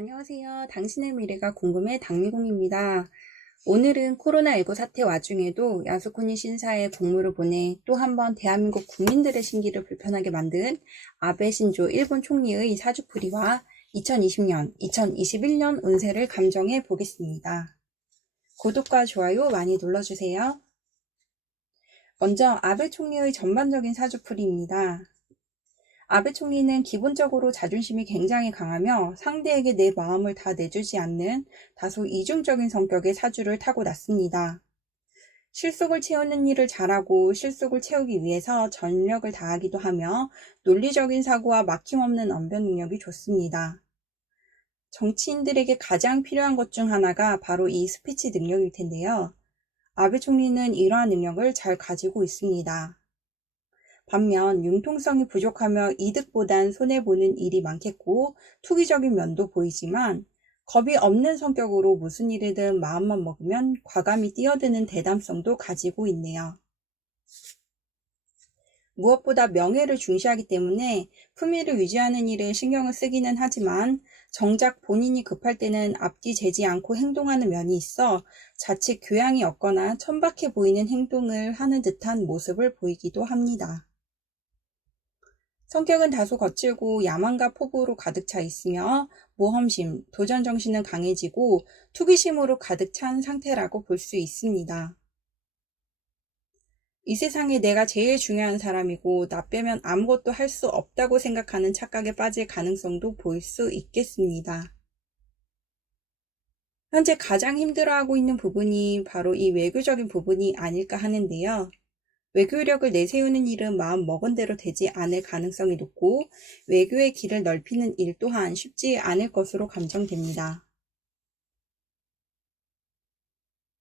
안녕하세요. 당신의 미래가 궁금해 당미공입니다. 오늘은 코로나19 사태 와중에도 야스쿠니 신사에 공물을 보내 또 한 번 대한민국 국민들의 심기를 불편하게 만든 아베 신조 일본 총리의 사주풀이와 2020년, 2021년 운세를 감정해 보겠습니다. 구독과 좋아요 많이 눌러주세요. 먼저 아베 총리의 전반적인 사주풀이입니다. 아베 총리는 기본적으로 자존심이 굉장히 강하며 상대에게 내 마음을 다 내주지 않는 다소 이중적인 성격의 사주를 타고났습니다. 실속을 채우는 일을 잘하고 실속을 채우기 위해서 전력을 다하기도 하며 논리적인 사고와 막힘없는 언변 능력이 좋습니다. 정치인들에게 가장 필요한 것 중 하나가 바로 이 스피치 능력일 텐데요. 아베 총리는 이러한 능력을 잘 가지고 있습니다. 반면 융통성이 부족하며 이득보단 손해보는 일이 많겠고 투기적인 면도 보이지만 겁이 없는 성격으로 무슨 일이든 마음만 먹으면 과감히 뛰어드는 대담성도 가지고 있네요. 무엇보다 명예를 중시하기 때문에 품위를 유지하는 일에 신경을 쓰기는 하지만 정작 본인이 급할 때는 앞뒤 재지 않고 행동하는 면이 있어 자칫 교양이 없거나 천박해 보이는 행동을 하는 듯한 모습을 보이기도 합니다. 성격은 다소 거칠고 야망과 포부로 가득 차 있으며 모험심, 도전정신은 강해지고 투기심으로 가득 찬 상태라고 볼 수 있습니다. 이 세상에 내가 제일 중요한 사람이고 나 빼면 아무것도 할 수 없다고 생각하는 착각에 빠질 가능성도 보일 수 있겠습니다. 현재 가장 힘들어하고 있는 부분이 바로 이 외교적인 부분이 아닐까 하는데요. 외교력을 내세우는 일은 마음 먹은 대로 되지 않을 가능성이 높고 외교의 길을 넓히는 일 또한 쉽지 않을 것으로 감정됩니다.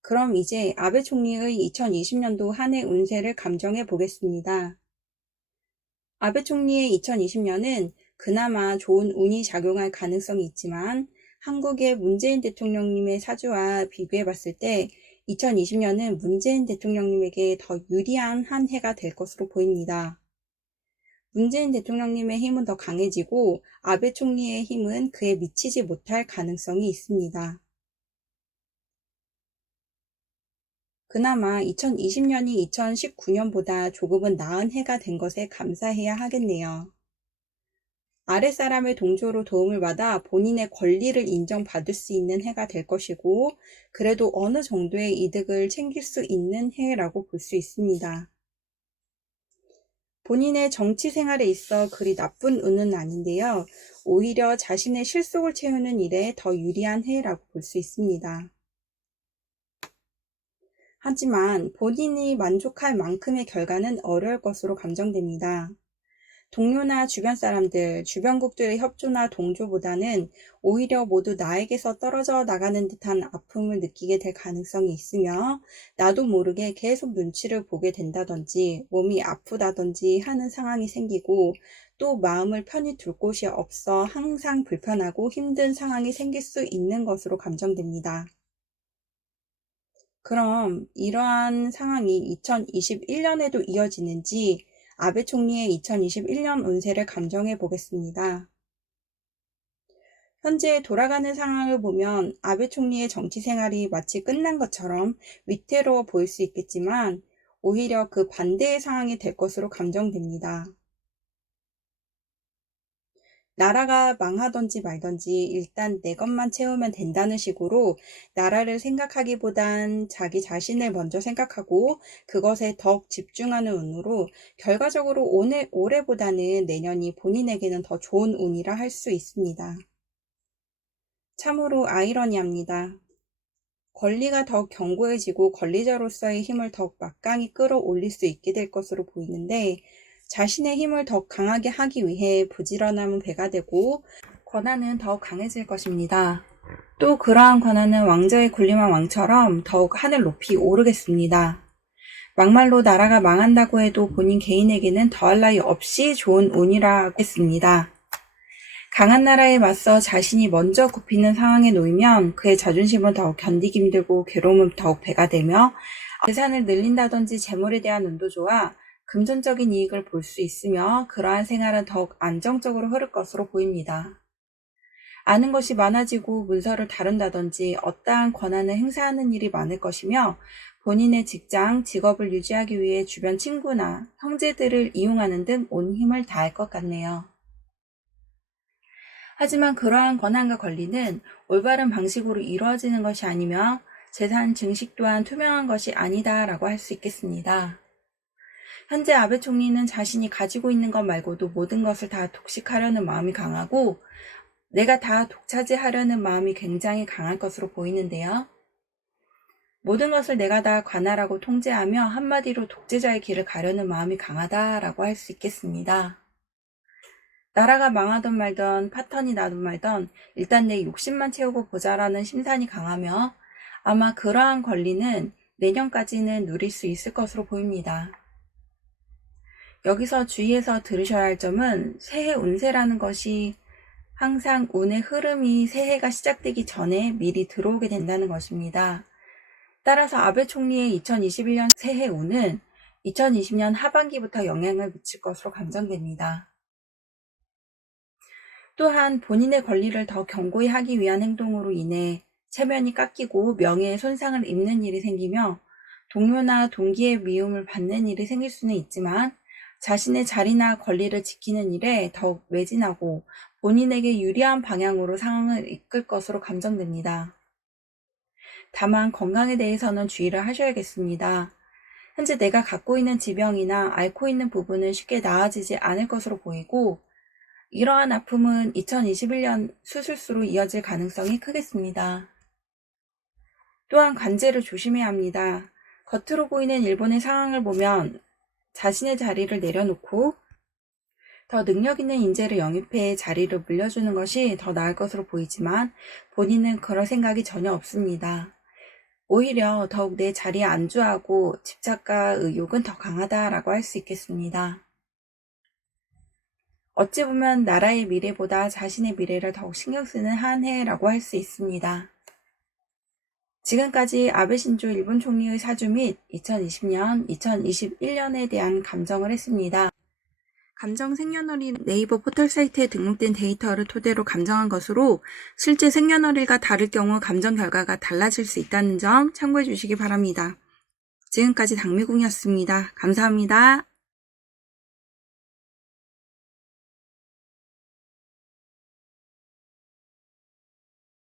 그럼 이제 아베 총리의 2020년도 한 해 운세를 감정해 보겠습니다. 아베 총리의 2020년은 그나마 좋은 운이 작용할 가능성이 있지만 한국의 문재인 대통령님의 사주와 비교해 봤을 때 2020년은 문재인 대통령님에게 더 유리한 한 해가 될 것으로 보입니다. 문재인 대통령님의 힘은 더 강해지고 아베 총리의 힘은 그에 미치지 못할 가능성이 있습니다. 그나마 2020년이 2019년보다 조금은 나은 해가 된 것에 감사해야 하겠네요. 아랫사람의 동조로 도움을 받아 본인의 권리를 인정받을 수 있는 해가 될 것이고 그래도 어느 정도의 이득을 챙길 수 있는 해라고 볼 수 있습니다. 본인의 정치 생활에 있어 그리 나쁜 운은 아닌데요. 오히려 자신의 실속을 채우는 일에 더 유리한 해라고 볼 수 있습니다. 하지만 본인이 만족할 만큼의 결과는 어려울 것으로 감정됩니다. 동료나 주변 사람들, 주변국들의 협조나 동조보다는 오히려 모두 나에게서 떨어져 나가는 듯한 아픔을 느끼게 될 가능성이 있으며 나도 모르게 계속 눈치를 보게 된다든지 몸이 아프다든지 하는 상황이 생기고 또 마음을 편히 둘 곳이 없어 항상 불편하고 힘든 상황이 생길 수 있는 것으로 감정됩니다. 그럼 이러한 상황이 2021년에도 이어지는지 아베 총리의 2021년 운세를 감정해 보겠습니다. 현재 돌아가는 상황을 보면 아베 총리의 정치 생활이 마치 끝난 것처럼 위태로워 보일 수 있겠지만 오히려 그 반대의 상황이 될 것으로 감정됩니다. 나라가 망하던지 말던지 일단 내 것만 채우면 된다는 식으로 나라를 생각하기보단 자기 자신을 먼저 생각하고 그것에 더욱 집중하는 운으로 결과적으로 올해보다는 내년이 본인에게는 더 좋은 운이라 할 수 있습니다. 참으로 아이러니합니다. 권리가 더욱 견고해지고 권리자로서의 힘을 더욱 막강히 끌어올릴 수 있게 될 것으로 보이는데 자신의 힘을 더 강하게 하기 위해 부지런함은 배가 되고 권한은 더욱 강해질 것입니다. 또 그러한 권한은 왕자의 군림한 왕처럼 더욱 하늘 높이 오르겠습니다. 막말로 나라가 망한다고 해도 본인 개인에게는 더할 나위 없이 좋은 운이라 하겠습니다. 강한 나라에 맞서 자신이 먼저 굽히는 상황에 놓이면 그의 자존심은 더욱 견디기 힘들고 괴로움은 더욱 배가 되며 재산을 늘린다든지 재물에 대한 운도 좋아 금전적인 이익을 볼 수 있으며 그러한 생활은 더욱 안정적으로 흐를 것으로 보입니다. 아는 것이 많아지고 문서를 다룬다든지 어떠한 권한을 행사하는 일이 많을 것이며 본인의 직장, 직업을 유지하기 위해 주변 친구나 형제들을 이용하는 등 온 힘을 다할 것 같네요. 하지만 그러한 권한과 권리는 올바른 방식으로 이루어지는 것이 아니며 재산 증식 또한 투명한 것이 아니다라고 할 수 있겠습니다. 현재 아베 총리는 자신이 가지고 있는 것 말고도 모든 것을 다 독식하려는 마음이 강하고 내가 다 독차지하려는 마음이 굉장히 강할 것으로 보이는데요. 모든 것을 내가 다 관할하고 통제하며 한마디로 독재자의 길을 가려는 마음이 강하다라고 할 수 있겠습니다. 나라가 망하든 말든 파탄이 나든 말든 일단 내 욕심만 채우고 보자라는 심산이 강하며 아마 그러한 권리는 내년까지는 누릴 수 있을 것으로 보입니다. 여기서 주의해서 들으셔야 할 점은 새해 운세라는 것이 항상 운의 흐름이 새해가 시작되기 전에 미리 들어오게 된다는 것입니다. 따라서 아베 총리의 2021년 새해 운은 2020년 하반기부터 영향을 미칠 것으로 감정됩니다. 또한 본인의 권리를 더 견고히 하기 위한 행동으로 인해 체면이 깎이고 명예에 손상을 입는 일이 생기며 동료나 동기의 미움을 받는 일이 생길 수는 있지만 자신의 자리나 권리를 지키는 일에 더욱 매진하고 본인에게 유리한 방향으로 상황을 이끌 것으로 감정됩니다. 다만 건강에 대해서는 주의를 하셔야겠습니다. 현재 내가 갖고 있는 지병이나 앓고 있는 부분은 쉽게 나아지지 않을 것으로 보이고 이러한 아픔은 2021년 수술수로 이어질 가능성이 크겠습니다. 또한 관제를 조심해야 합니다. 겉으로 보이는 일본의 상황을 보면 자신의 자리를 내려놓고 더 능력 있는 인재를 영입해 자리를 물려주는 것이 더 나을 것으로 보이지만 본인은 그럴 생각이 전혀 없습니다. 오히려 더욱 내 자리에 안주하고 집착과 의욕은 더 강하다라고 할 수 있겠습니다. 어찌 보면 나라의 미래보다 자신의 미래를 더욱 신경 쓰는 한 해라고 할 수 있습니다. 지금까지 아베 신조 일본 총리의 사주 및 2020년, 2021년에 대한 감정을 했습니다. 감정 생년월일 네이버 포털 사이트에 등록된 데이터를 토대로 감정한 것으로 실제 생년월일과 다를 경우 감정 결과가 달라질 수 있다는 점 참고해 주시기 바랍니다. 지금까지 당미궁이었습니다. 감사합니다.